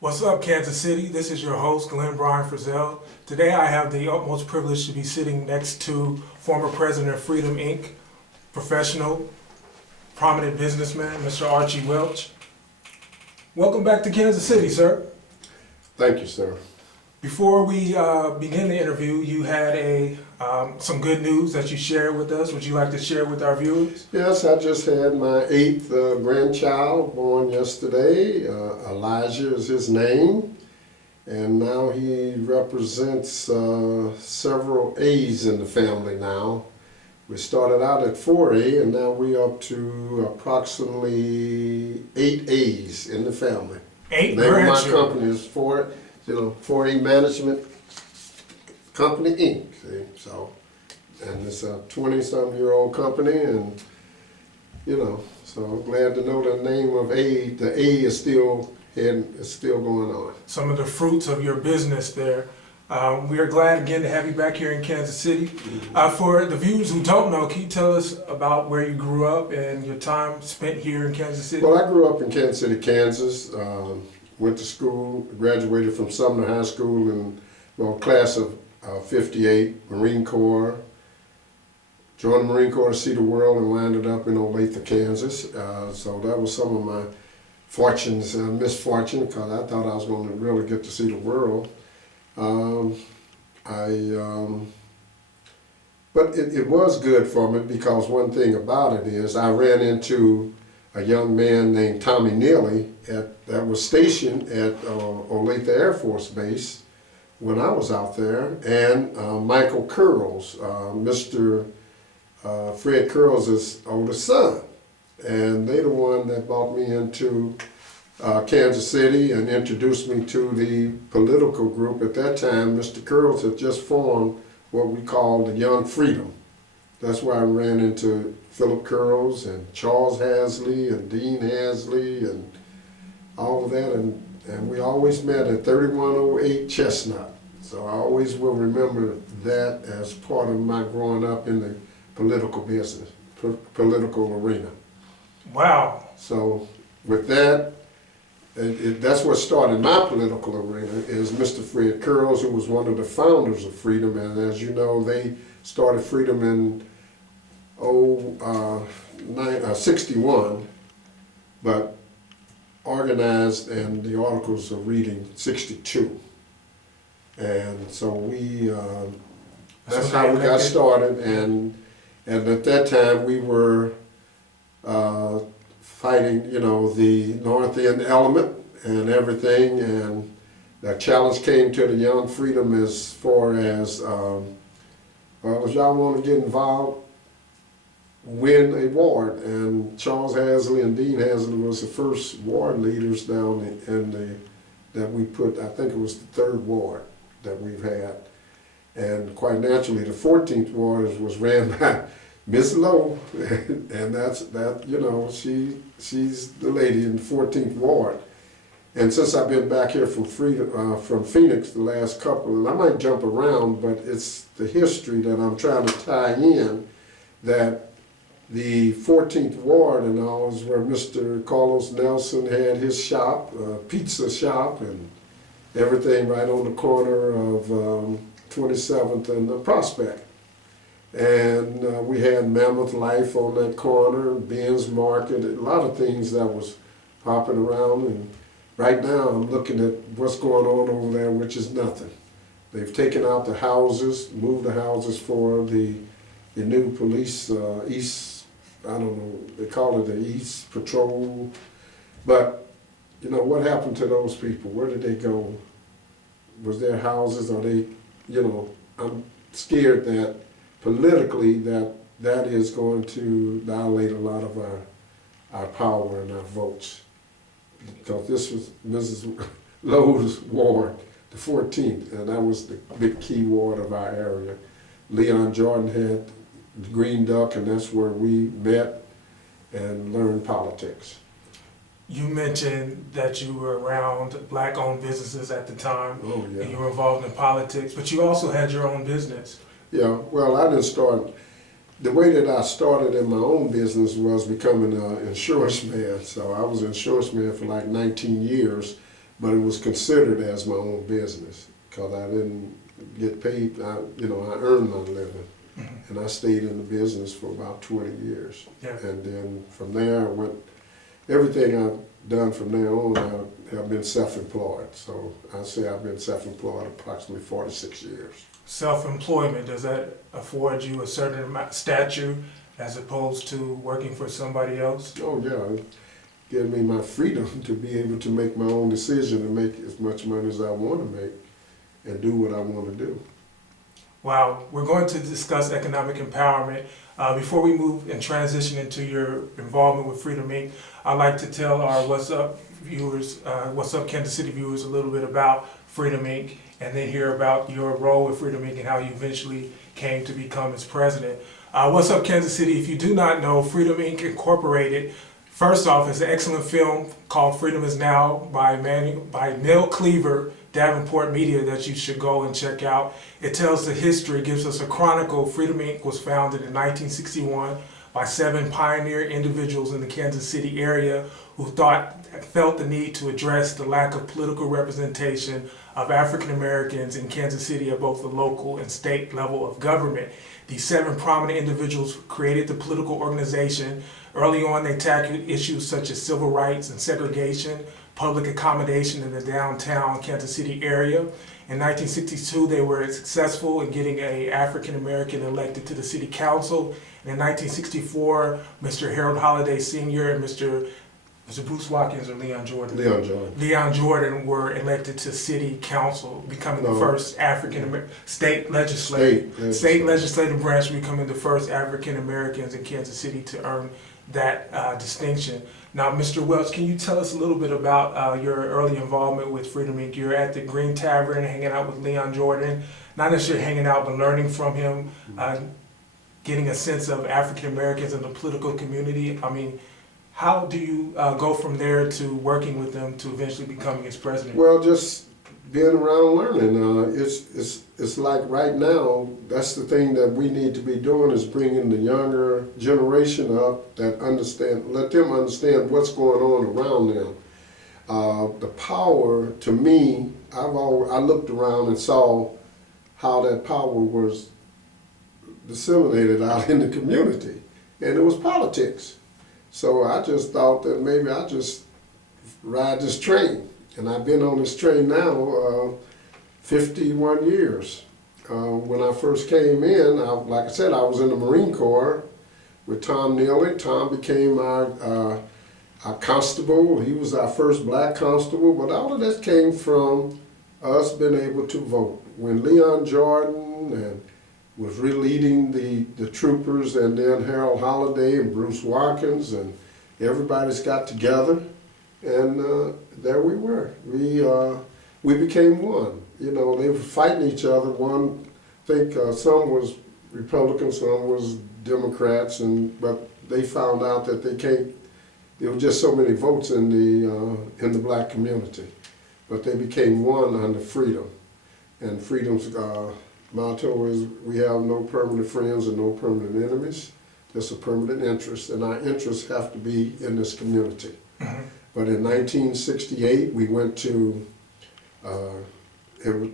What's up, Kansas City? This is your host, Glenn Brian Frizzell. Today I have the utmost privilege to be sitting next to former president of Freedom, Inc., professional, prominent businessman, Mr. Archie Welch. Welcome back to Kansas City, sir. Thank you, sir. Before we begin the interview, you had some good news that you shared with us. Would you like to share with our viewers? Yes, I just had my 8th grandchild born yesterday. Elijah is his name, and now he represents several A's in the family now. We started out at 4A, and now we're up to approximately 8 A's in the family. 8 The name of my grandchildren. company is 4A Management Company, Inc. See? So, and it's a 20-some-year-old company, and so I'm glad to know the name of A. The A is still going on. Some of the fruits of your business there. We are glad again to have you back here in Kansas City. For the viewers who don't know, can you tell us about where you grew up and your time spent here in Kansas City? Well, I grew up in Kansas City, Kansas. Went to school, graduated from Sumner High School in class of 58, Marine Corps. Joined the Marine Corps to see the world and landed up in Olathe, Kansas. So that was some of my fortunes and misfortune, because I thought I was going to really get to see the world. But it was good for me, because one thing about it is I ran into a young man named Tommy Neely that was stationed at Olathe Air Force Base when I was out there, and Michael Curls, Mr. Fred Curls' oldest son. And they the one that brought me into Kansas City and introduced me to the political group. At that time, Mr. Curls had just formed what we called the Young Freedom. That's where I ran into Philip Curls and Charles Hasley and Dean Hasley and all of that, and we always met at 3108 Chestnut. So I always will remember that as part of my growing up in the political business, political arena. Wow. So with that, that's what started my political arena, is Mr. Fred Curls, who was one of the founders of Freedom. And as you know, they started Freedom in 61, but organized and the articles of reading 62. And so that's how we got started. And at that time we were fighting, the North End element and everything. And the challenge came to the Young Freedom as far as, if y'all want to get involved, win a ward. And Charles Hasley and Dean Hasley was the first ward leaders down that we put. I think it was the 3rd ward that we've had. And quite naturally, the 14th ward was ran by Miss Lowe, and she's the lady in the 14th ward. And since I've been back here from Phoenix the last couple, and I might jump around, but it's the history that I'm trying to tie in, that the 14th ward and all is where Mr. Carlos Nelson had his shop, pizza shop, and everything right on the corner of 27th and the Prospect. And we had Mammoth Life on that corner, Ben's Market, a lot of things that was popping around. And right now I'm looking at what's going on over there, which is nothing. They've taken out the houses, moved the houses for the new police, East, I don't know, they call it the East Patrol. But, what happened to those people? Where did they go? Was their houses, are they, I'm scared that politically that is going to violate a lot of our power and our votes. Because this was Mrs. Lowe's ward, the 14th, and that was the big key ward of our area. Leon Jordan had the Green Duck, and that's where we met and learned politics. You mentioned that you were around black-owned businesses at the time. Oh, yeah. And you were involved in politics, but you also had your own business. Yeah, well, I didn't start. the way that I started in my own business was becoming an insurance man. So I was an insurance man for like 19 years, but it was considered as my own business because I didn't get paid. I earned my living, and I stayed in the business for about 20 years. Yeah. And then from there, I went. Everything I've done from there on, I have been self-employed. So I say I've been self-employed approximately 46 years. Self-employment, does that afford you a certain amount stature as opposed to working for somebody else? Oh yeah, it gives me my freedom to be able to make my own decision and make as much money as I want to make and do what I want to do. Wow, we're going to discuss economic empowerment. Before we move and transition into your involvement with Freedom Inc., I'd like to tell our What's Up viewers, What's Up Kansas City viewers a little bit about Freedom Inc., and then hear about your role with Freedom Inc. and how you eventually came to become its president. What's Up Kansas City? If you do not know, Freedom Inc. Incorporated, first off, is an excellent film called Freedom Is Now by Nell Cleaver, Davenport Media, that you should go and check out. It tells the history, gives us a chronicle. Freedom Inc. was founded in 1961 by 7 pioneer individuals in the Kansas City area who felt the need to address the lack of political representation of African Americans in Kansas City at both the local and state level of government. These 7 prominent individuals created the political organization. Early on, they tackled issues such as civil rights and segregation, public accommodation in the downtown Kansas City area. In 1962, they were successful in getting an African American elected to the city council. And in 1964, Mr. Harold Holliday Sr. and Mr. Bruce Watkins or Leon Jordan? Leon Jordan were elected to city council, becoming the first African American state legislative branch, becoming the first African Americans in Kansas City to earn that distinction. Now, Mr. Welch, can you tell us a little bit about your early involvement with Freedom Inc.? You're at the Green Tavern hanging out with Leon Jordan, not necessarily hanging out, but learning from him, getting a sense of African Americans in the political community. I mean, how do you go from there to working with them to eventually becoming its president? Well, just being around learning. It's like right now, that's the thing that we need to be doing is bringing the younger generation up that let them understand what's going on around them. The power, to me, I looked around and saw how that power was disseminated out in the community, and it was politics. So I just thought that maybe I just ride this train. And I've been on this train now 51 years. When I first came in, like I said, I was in the Marine Corps with Tom Neely. Tom became our constable. He was our first black constable. But all of this came from us being able to vote. When Leon Jordan was leading the troopers, and then Harold Holliday and Bruce Watkins, and everybody's got together. And there we were. We became one. You know, they were fighting each other. One, I think some was Republicans, some was Democrats, but they found out that they can't. There were just so many votes in the black community, but they became one under freedom. And freedom's motto is we have no permanent friends and no permanent enemies. Just a permanent interest, and our interests have to be in this community. Mm-hmm. But in 1968, we went to,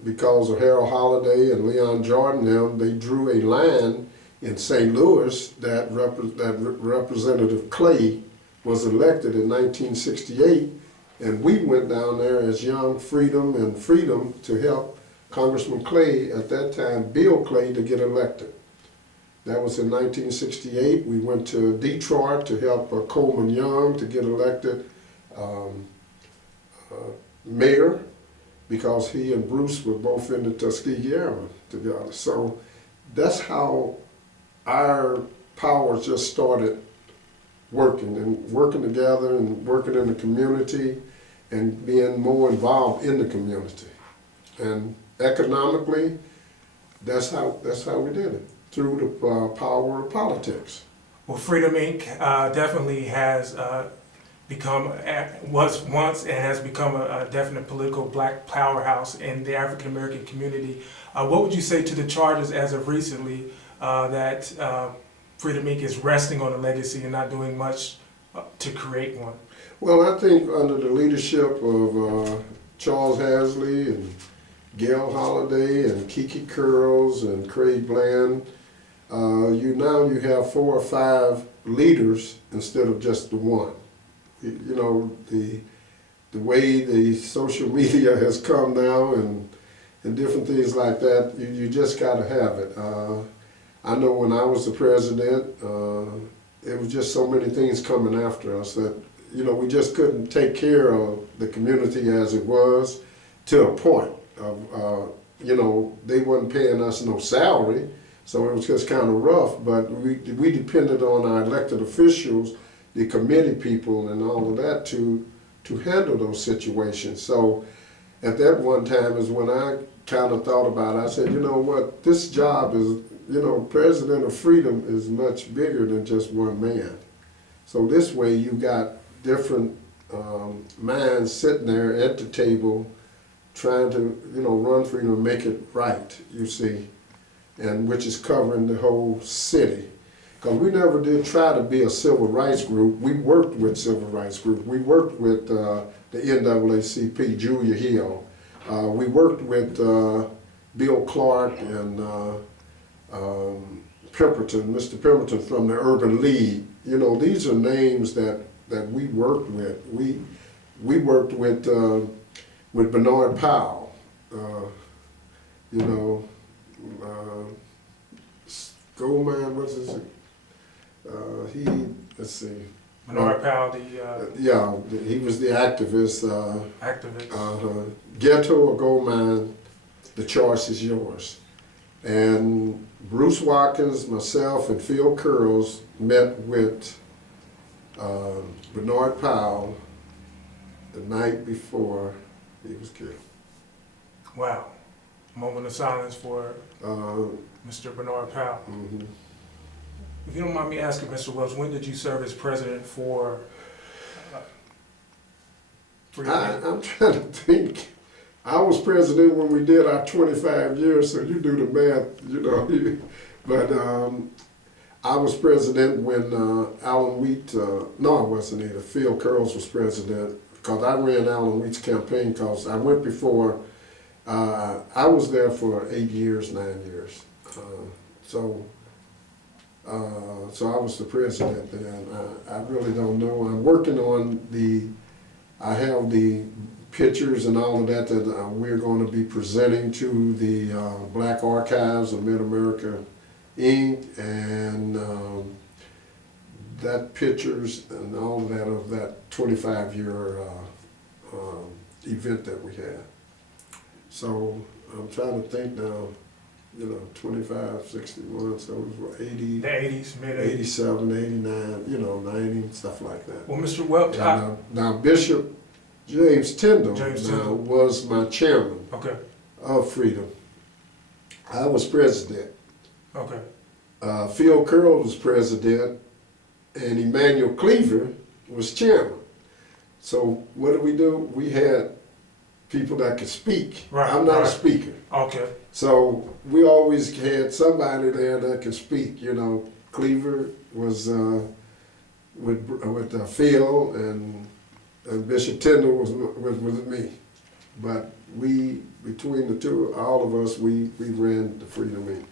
because of Harold Holliday and Leon Jordan, they drew a line in St. Louis that Representative Clay was elected in 1968, and we went down there as Young Freedom to help Congressman Clay, at that time, Bill Clay, to get elected. That was in 1968. We went to Detroit to help Coleman Young to get elected mayor, because he and Bruce were both in the Tuskegee era together. So that's how our powers just started working together and working in the community and being more involved in the community. And economically, that's how we did it, through the power of politics. Well, Freedom Inc. Definitely has was once and has become a definite political black powerhouse in the African American community. What would you say to the charges as of recently that Freedom Inc. is resting on a legacy and not doing much to create one? Well, I think under the leadership of Charles Hasley and Gail Holliday and Kiki Curls and Craig Bland, you have 4 or 5 leaders instead of just the one. You know, the way the social media has come now and different things like that, you just got to have it. I know when I was the president, it was just so many things coming after us that, you know, we just couldn't take care of the community as it was to a point of, you know, they wasn't paying us no salary, so it was just kind of rough, but we depended on our elected officials, the committee people and all of that to handle those situations. So at that one time is when I kind of thought about it. I said, you know what, this job is, you know, President of Freedom is much bigger than just one man. So this way you got different minds sitting there at the table trying to, you know, run Freedom and make it right, you see, and which is covering the whole city. Because we never did try to be a civil rights group. We worked with civil rights groups. We worked with the NAACP, Julia Hill. We worked with Bill Clark and Pemberton, Mr. Pemberton from the Urban League. You know, these are names that we worked with. We worked with Bernard Powell, you know, Goldman, what's his name? Let's see. Bernard Powell, yeah, he was the activist. activist. Ghetto or gold mine, the choice is yours. And Bruce Watkins, myself, and Phil Curls met with Bernard Powell the night before he was killed. Wow. Moment of silence for Mr. Bernard Powell. Mm-hmm. If you don't mind me asking, Mr. Welch, when did you serve as president for Freedom Inc.? I'm trying to think. I was president when we did our 25 years, so you do the math, you know. But I was president when Alan Wheat, no, I wasn't either. Phil Curls was president, because I ran Alan Wheat's campaign, because I went before, I was there for 8 years, 9 years. So I was the president then. I really don't know. I'm working on I have the pictures and all of that we're going to be presenting to the Black Archives of Mid-America, Inc. And that pictures and all of that 25-year event that we had. So I'm trying to think now. You know, 25, 61, so it was what, 80? The 80s, mid-80s. 87, 89, you know, 90, stuff like that. Well, Mr. Welch, Now Bishop James Tyndall was my chairman of Freedom. I was president. Okay. Phil Curl was president, and Emmanuel Cleaver was chairman. So what did we do? We had people that could speak. Right, I'm not a speaker. Okay. So we always had somebody there that could speak. You know, Cleaver was with Phil, and Bishop Tyndall was with me. But we, between the two, all of us, we ran the Freedom Inc.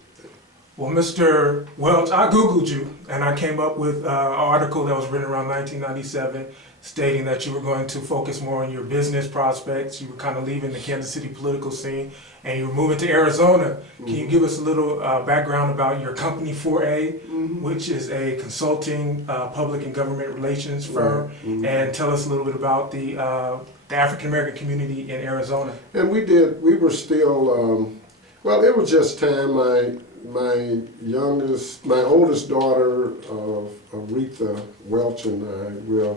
Well, Mr. Welch, I Googled you, and I came up with an article that was written around 1997 stating that you were going to focus more on your business prospects. You were kind of leaving the Kansas City political scene, and you were moving to Arizona. Mm-hmm. Can you give us a little background about your company 4A, mm-hmm. which is a consulting public and government relations firm, mm-hmm. and tell us a little bit about the African American community in Arizona? And we were still, well, it was just time. My oldest daughter, Aretha Welch, and I,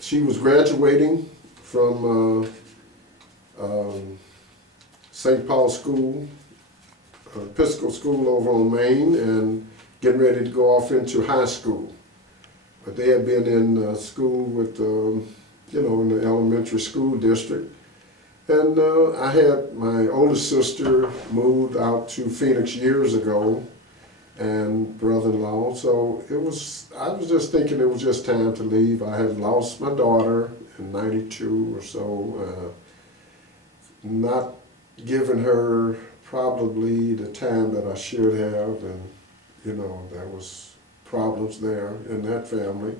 she was graduating from St. Paul School, Episcopal School over on Main, and getting ready to go off into high school. But they had been in school with, you know, in the elementary school district. And I had my oldest sister moved out to Phoenix years ago, and brother-in-law. So I was just thinking it was just time to leave. I had lost my daughter in '92 or so, not giving her probably the time that I should have, and there was problems there in that family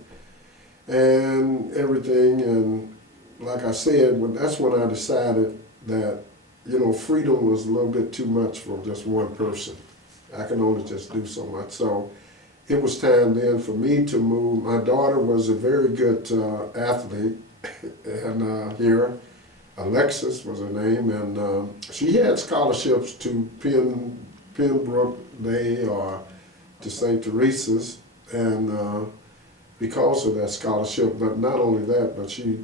and everything. And like I said, that's when I decided that freedom was a little bit too much for just one person. I can only just do so much. So it was time then for me to move. My daughter was a very good athlete, and here, Alexis was her name, and she had scholarships to Pembroke Day or to St. Teresa's, and because of that scholarship. But not only that, but she's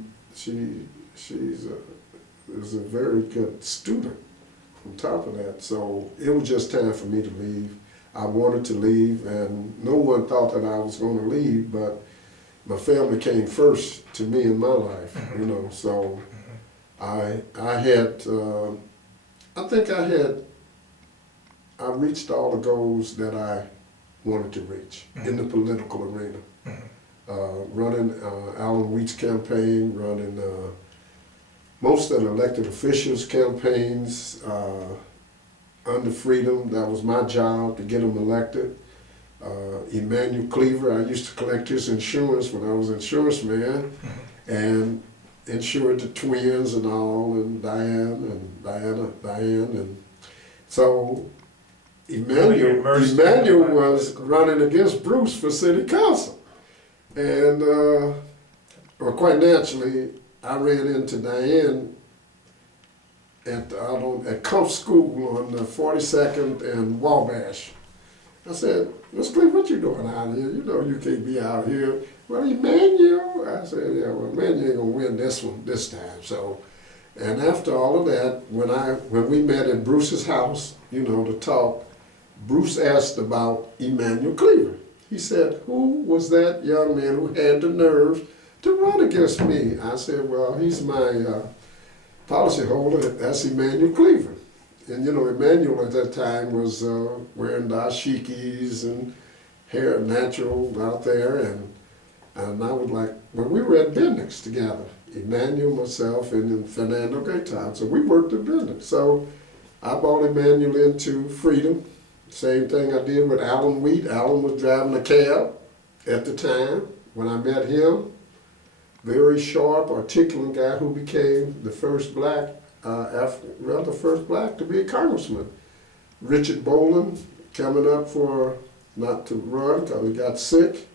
a very good student on top of that. So it was just time for me to leave. I wanted to leave, and no one thought that I was going to leave, but my family came first to me in my life, so I think I reached all the goals that I wanted to reach in the political arena. Running Alan Wheat's campaign, running most of the elected officials' campaigns under Freedom. That was my job, to get them elected. Emmanuel Cleaver, I used to collect his insurance when I was insurance man, and insured the twins and all, and Diane, and so Emmanuel was running against Bruce for city council. And well, quite naturally, I ran into Diane at Cuff School on 42nd and Wabash. I said, Miss Cleve, what you doing out here? You can't be out here. Well, Emmanuel, I said, yeah, well, Emmanuel ain't gonna win this one this time. So, and after all of that, when we met at Bruce's house, to talk, Bruce asked about Emmanuel Cleaver. He said, who was that young man who had the nerve to run against me? I said, well, he's my policy holder. That's Emmanuel Cleaver. And Emmanuel at that time was wearing dashikis and hair natural out there, and I was like, well, we were at Bendix together, Emmanuel, myself, and then Fernando Gayton. So we worked at Bendix. So I brought Emmanuel into Freedom. Same thing I did with Alan Wheat. Alan was driving a cab at the time when I met him. Very sharp, articulate guy who became the first black the first black to be a congressman. Richard Boland coming up not to run because he got sick.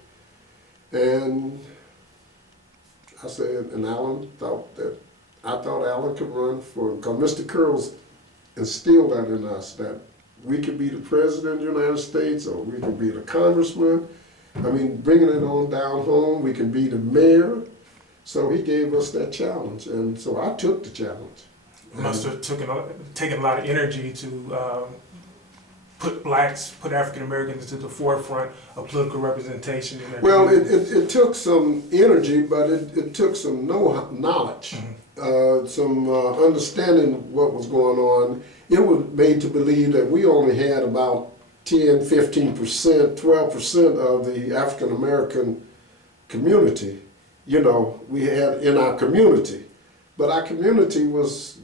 And I said, and Alan I thought Alan could run because Mr. Curls instilled that in us, that we could be the president of the United States, or we could be the congressman. I mean, bringing it on down home, we could be the mayor. So he gave us that challenge, and so I took the challenge. It must have taken a lot of energy to put African Americans to the forefront of political representation. Well, it took some energy, but it took some knowledge, some understanding of what was going on. It was made to believe that we only had about 10, 15%, 12% of the African American community, we had in our community. But our community was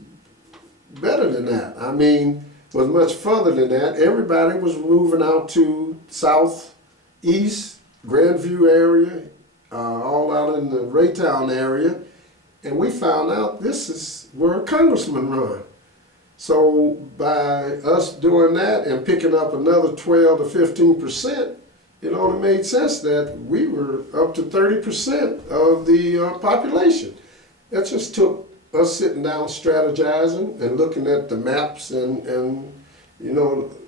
better than that. I mean, was much further than that. Everybody was moving out to southeast, Grandview area, all out in the Raytown area, and we found out this is where a congressman run. So by us doing that and picking up another 12 to 15%, it only made sense that we were up to 30% of the population. That just took us sitting down strategizing and looking at the maps, and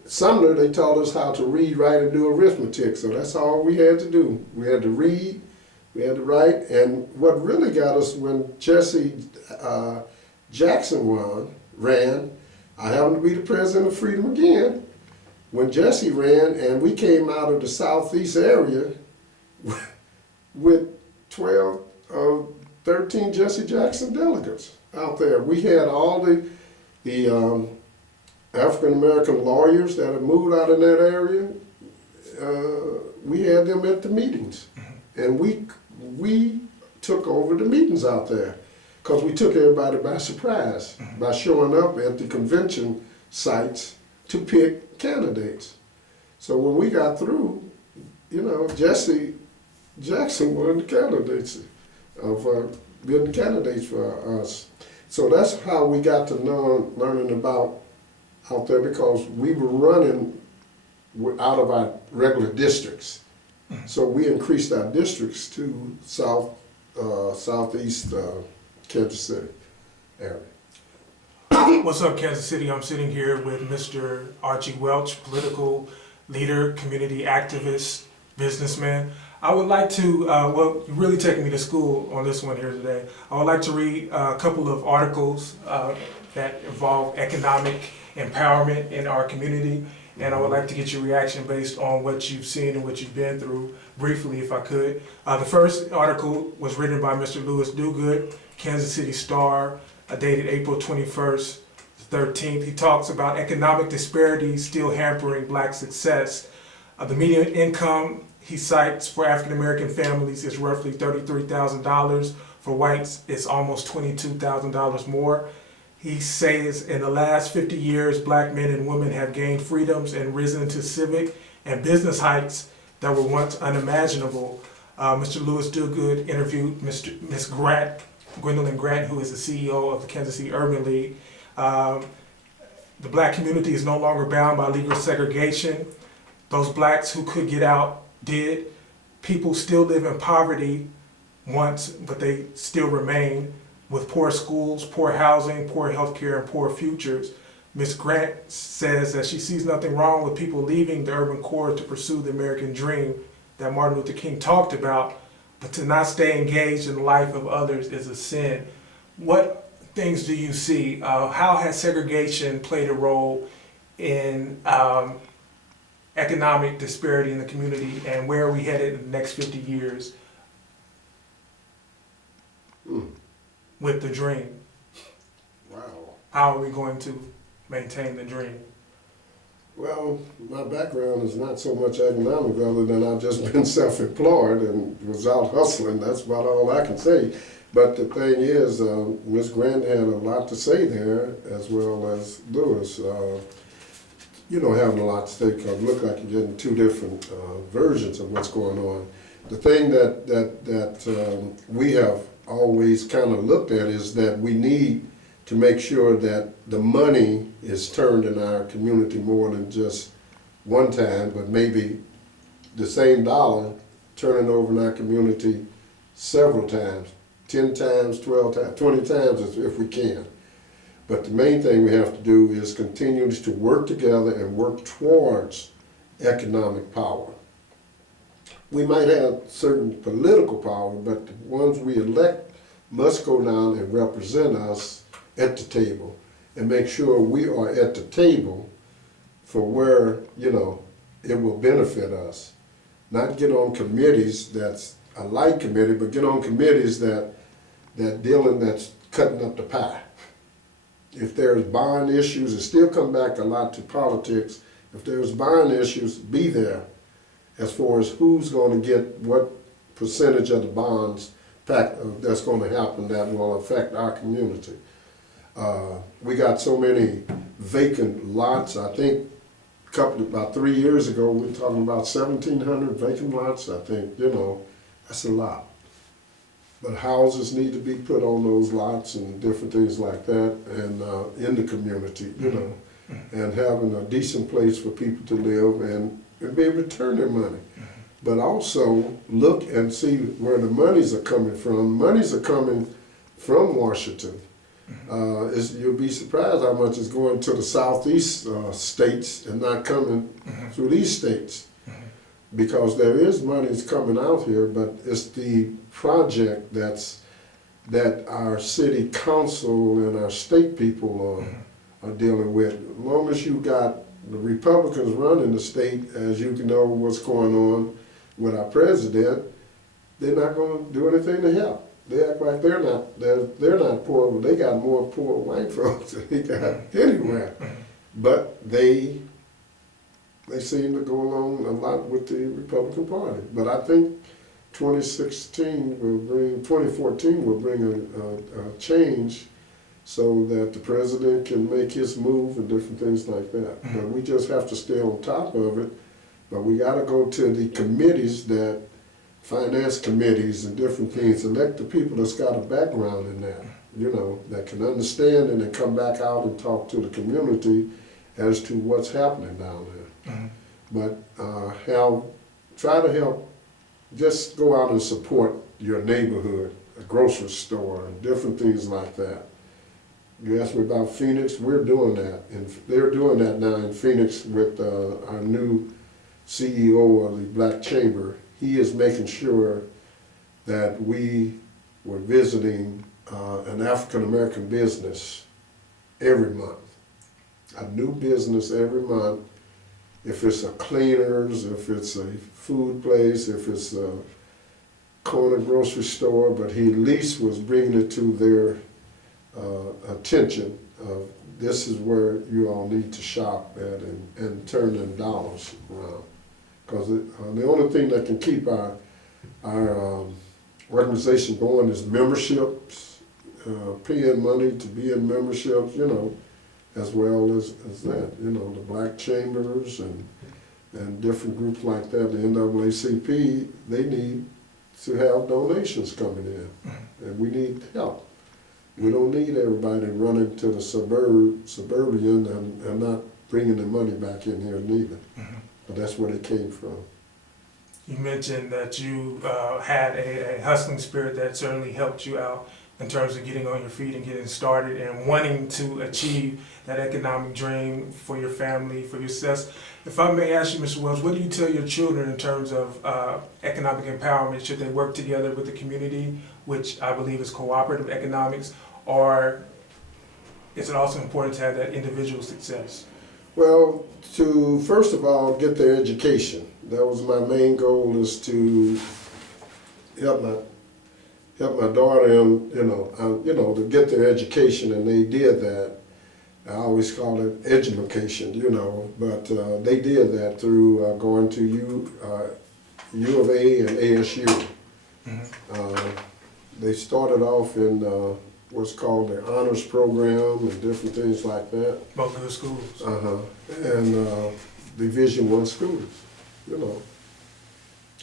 Sumner, they taught us how to read, write, and do arithmetic, so that's all we had to do. We had to read, we had to write, and what really got us when Jesse Jackson ran, I happened to be the president of Freedom again. When Jesse ran and we came out of the southeast area with 12 of 13 Jesse Jackson delegates out there. We had all the African American lawyers that had moved out in that area, we had them at the meetings. And we took over the meetings out there because we took everybody by surprise by showing up at the convention sites to pick candidates. So when we got through, you know, Jesse Jackson won the candidates being the candidates for us. So that's how we got to learning about out there, because we were running out of our regular districts. So we increased our districts to southeast Kansas City area. What's up, Kansas City? I'm sitting here with Mr. Archie Welch, political leader, community activist, businessman. I would like to, well, you're really taking me to school on this one here today. I would like to read a couple of articles that involve economic empowerment in our community, and I would like to get your reaction based on what you've seen and what you've been through, briefly if I could. The first article was written by Mr. Lewis Dogood, Kansas City Star, dated April 21st, 13th. He talks about economic disparities still hampering black success. The median income he cites for African American families is roughly $33,000. For whites, it's almost $22,000 more. He says in the last 50 years, black men and women have gained freedoms and risen to civic and business heights that were once unimaginable. Mr. Lewis Dogood interviewed Ms. Grant, Gwendolyn Grant, who is the CEO of the Kansas City Urban League. The black community is no longer bound by legal segregation. Those blacks who could get out did. People still live in poverty once, but they still remain, with poor schools, poor housing, poor healthcare, and poor futures. Ms. Grant says that she sees nothing wrong with people leaving the urban core to pursue the American dream that Martin Luther King talked about, but to not stay engaged in the life of others is a sin. What things do you see? How has segregation played a role in economic disparity in the community, and where are we headed in the next 50 years with the dream? Wow. How are we going to maintain the dream? Well, my background is not so much economic, other than I've just been self-employed and was out hustling. That's about all I can say. But the thing is, Ms. Grant had a lot to say there, as well as Lewis. You know, having a lot to say, because it looked like you're getting two different versions of what's going on. The thing that we have always kind of looked at is that we need to make sure that the money is turned in our community more than just one time, but maybe the same dollar turning over in our community several times, 10 times, 12 times, 20 times if we can. But the main thing we have to do is continue to work together and work towards economic power. We might have certain political power, but the ones we elect must go down and represent us at the table and make sure we are at the table for where, you know, it will benefit us. Not get on committees that's a light committee, but get on committees that's cutting up the pie. If there's bond issues, it still come back a lot to politics. If there's bond issues, be there as far as who's going to get what percentage of the bonds that's going to happen that will affect our community. We got so many vacant lots. I think about 3 years ago, we were talking about 1,700 vacant lots. I think, you know, that's a lot. But houses need to be put on those lots and different things like that, and in the community, you know, and having a decent place for people to live and be able to turn their money. But also look and see where the monies are coming from. Monies are coming from Washington. You'll be surprised how much is going to the southeast states and not coming through these states. Because there is monies coming out here, but it's the project that our city council and our state people are dealing with. As long as you got the Republicans running the state, as you can know what's going on with our president, they're not going to do anything to help. They act like they're not poor, but they got more poor white folks than they got anywhere. But they they seem to go along a lot with the Republican Party. But I think 2014 will bring a change so that the president can make his move and different things like that. Mm-hmm. But we just have to stay on top of it. But we got to go to the committees that, finance committees and different things, elect the people that's got a background in that, you know, that can understand and then come back out and talk to the community as to what's happening down there. Mm-hmm. But try to help, just go out and support your neighborhood, a grocery store, and different things like that. You asked me about Phoenix, we're doing that, and they're doing that now in Phoenix with our new CEO of the Black Chamber. He is making sure that we were visiting an African-American business every month, a new business every month. If it's a cleaners, if it's a food place, if it's a corner grocery store, but he at least was bringing it to their attention of, this is where you all need to shop at and turn them dollars around. Because the only thing that can keep our organization going is memberships, paying money to be in memberships, you know, as well as that, you know, the Black Chambers and different groups like that, the NAACP, they need to have donations coming in, and we need help. We don't need everybody running to the suburban and not bringing the money back in here neither. Mm-hmm. But that's where they came from. You mentioned that you had a hustling spirit that certainly helped you out in terms of getting on your feet and getting started and wanting to achieve that economic dream for your family, for yourself. If I may ask you, Mr. Welch, what do you tell your children in terms of economic empowerment? Should they work together with the community, which I believe is cooperative economics, or is it also important to have that individual success? Well, to first of all get their education. That was my main goal, is to help my daughter and to get their education, and they did that. I always call it edumacation, you know, but they did that through going to U of A and ASU. Mm-hmm. They started off in what's called the honors program and different things like that. Both of the schools. And Division I schools, you know.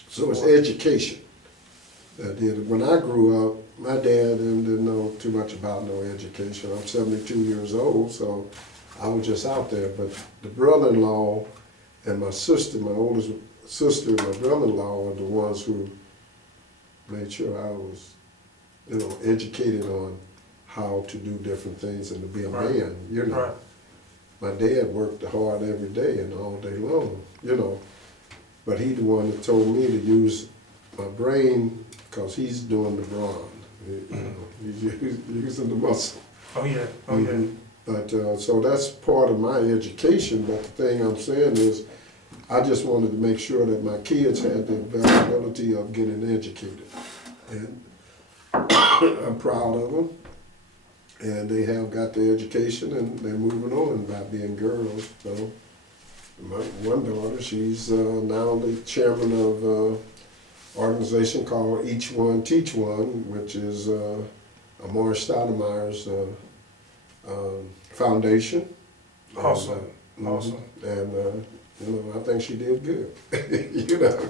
So it's education that did it. When I grew up, my dad didn't know too much about no education. I'm 72 years old, so I was just out there. But the brother-in-law and my sister, my oldest sister and my brother-in-law were the ones who made sure I was, you know, educated on how to do different things and to be a man, you know. Right. My dad worked hard every day and all day long, you know. But he's the one that told me to use my brain, because he's doing the brawn. You know, he's using the muscle. Oh yeah, oh yeah. But so that's part of my education. But the thing I'm saying is, I just wanted to make sure that my kids had the availability of getting educated, and I'm proud of them. And they have got the education, and they're moving on by being girls. So my one daughter, she's now the chairman of organization called Each One Teach One, which is Amor Stoudemire's foundation. Awesome, And, awesome. And you know, I think she did good. You know,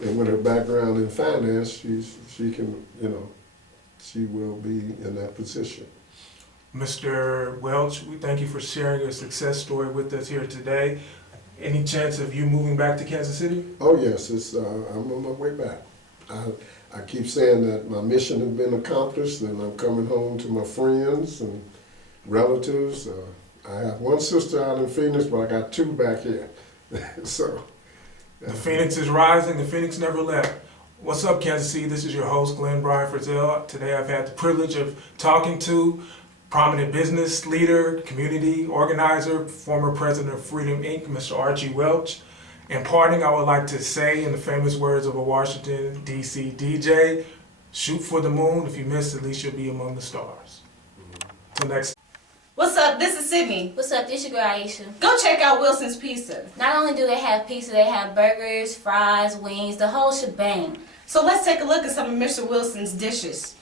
and with her background in finance, she can, you know, she will be in that position. Mr. Welch, we thank you for sharing your success story with us here today. Any chance of you moving back to Kansas City? Oh yes, I'm on my way back. I keep saying that my mission has been accomplished, and I'm coming home to my friends and relatives. I have one sister out in Phoenix, but I got two back here. So the Phoenix is rising. The Phoenix never left. What's up, Kansas City? This is your host, Glenn Bryan Frizzell. Today I've had the privilege of talking to prominent business leader, community organizer, former president of Freedom Inc., Mr. Archie Welch. In parting, I would like to say, in the famous words of a Washington, D.C. DJ, shoot for the moon. If you miss, at least you'll be among the stars. Till next. What's up? up? This is Sydney. What's up? This your girl Aisha. Go check out Wilson's Pizza. Not only do they have pizza, they have burgers, fries, wings, the whole shebang. So let's take a look at some of Mr. Wilson's dishes.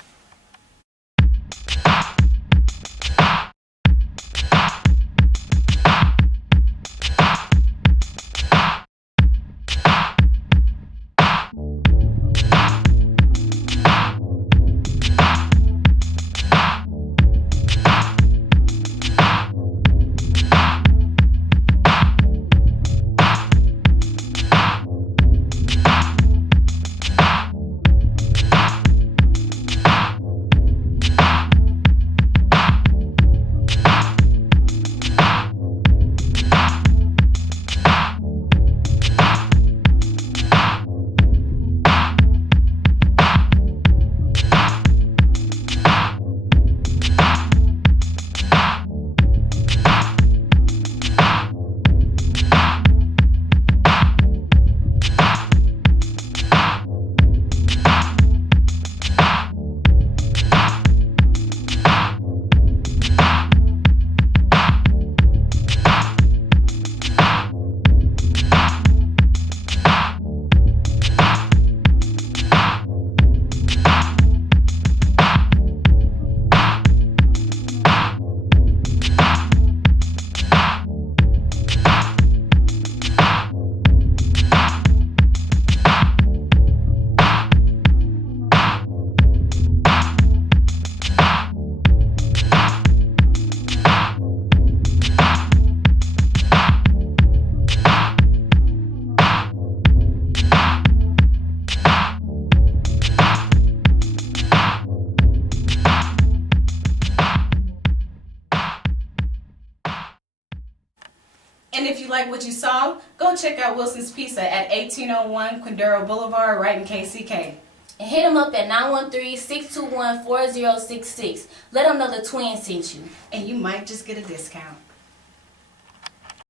And if you like what you saw, go check out Wilson's Pizza at 1801 Quindaro Boulevard, right in KCK. And hit them up at 913-621-4066. Let them know the twins sent you. And you might just get a discount.